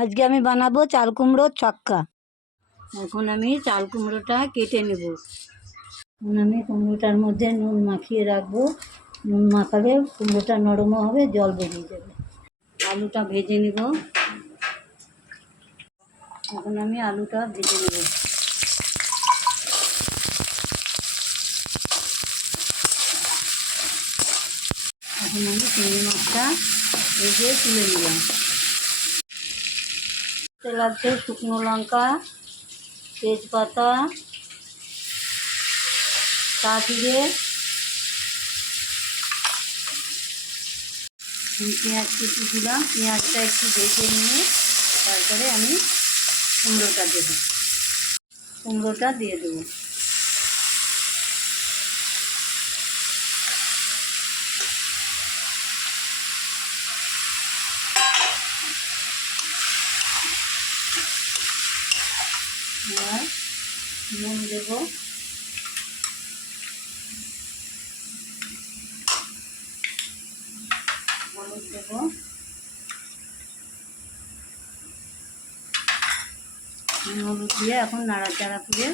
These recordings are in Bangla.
আজকে আমি বানাবো চাল কুমড়োর ছক্কা। এখন আমি চাল কুমড়োটা কেটে নেব। এখন আমি কুমড়োটার মধ্যে নুন মাখিয়ে রাখবো। নুন মাখালে কুমড়োটা নরমও হবে, জল বেরিয়ে যাবে। আলুটা ভেজে নেব। এখন আমি আলুটা ভেজে নেব। এখন আমি চিংড়ি মাছটা ভেজে তুলে নিলাম। তেল আছে শুকনো লঙ্কা, তেজপাতা, জিরে, পেঁয়াজ কুচি দিলাম। পেঁয়াজটা একটু ভেজে নিয়ে তারপরে আমি কুমড়োটা দিয়ে দেবো। আর নুন দেবো, হলুদ দেবো, হলুদ দিয়ে এখন নাড়াচাড়া করে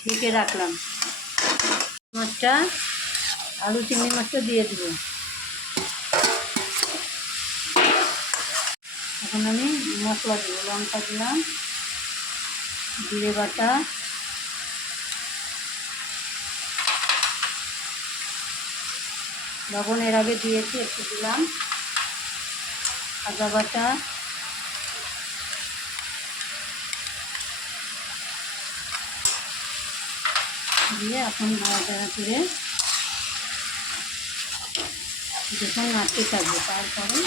ঢেকে রাখলাম। মাছটা চিংড়ি মাছটা দিয়ে দেবো। এখন আমি মশলা দেবো। লঙ্কা দিলাম, জিরে বাটা, লবণ এর আগে দিয়েছি, একটু দিলাম। আদা বাটা, দিয়ে এখন নাড়াচাড়া করে যখন নাড়তে থাকবে তারপরে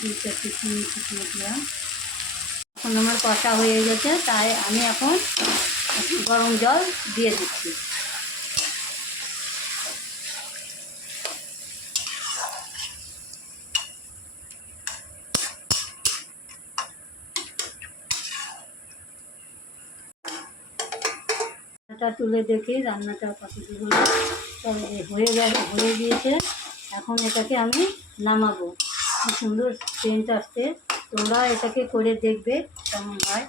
দুইটা শুকনো দিলাম। এখন আমার কষা হয়ে গেছে, তাই আমি এখন গরম জল দিয়ে দিচ্ছি। এটা তুলে দেখি রান্নাটা কতটুকু হয়ে গিয়েছে। এখন এটাকে আমি নামাবো। খুব সুন্দর সেন্ট আসছে। তোমরা এটাকে করে দেখবে কেমন হয়।